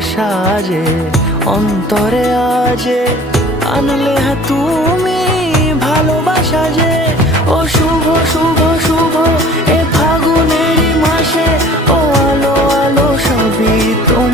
সাজে অন্তরে আজে আনলে হ্যাঁ তুমি ভালোবাসা যে। ও শুভ শুভ শুভ এ ফাগুনেরই মাসে, ও আলো আলো সবই তোমার।